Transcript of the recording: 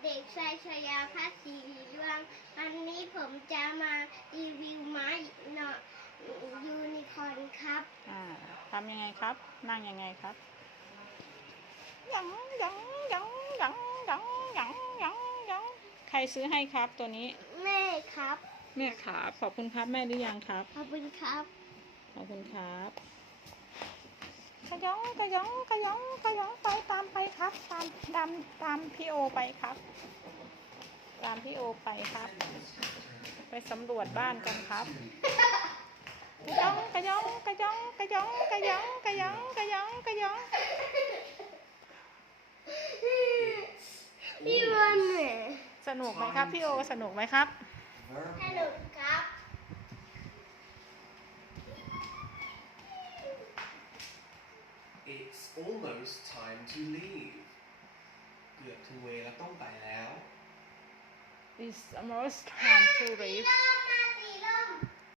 ด็กชายชยาพัฒน์ศรีเรืองวันนี้ผมจะมารีวิวม้ายูนิคอร์นครับทำยังไงครับนั่งยังไงครับยังยังยังยังยังยังยังยังใครซื้อให้ครับตัวนี้แม่ครับแม่ครับขอบคุณครับแม่หรือยังครับขอบคุณครับขอบคุณครับกระยองกระยองกระยองกระยองไปตามไปครับตามพี่โอไปครับตามพี่โอไปครับไปสำรวจบ้านกันครับกระยองกระยองกระยองกระยองกระยองกระยองกระยองกระยองพี่วันเนี่ยสนุกไหมครับพี่โอสนุกไหมครับสนุกครับ It's almost time to leave เกือบถึงเวลาต้องไปแล้ว It's almost time to leave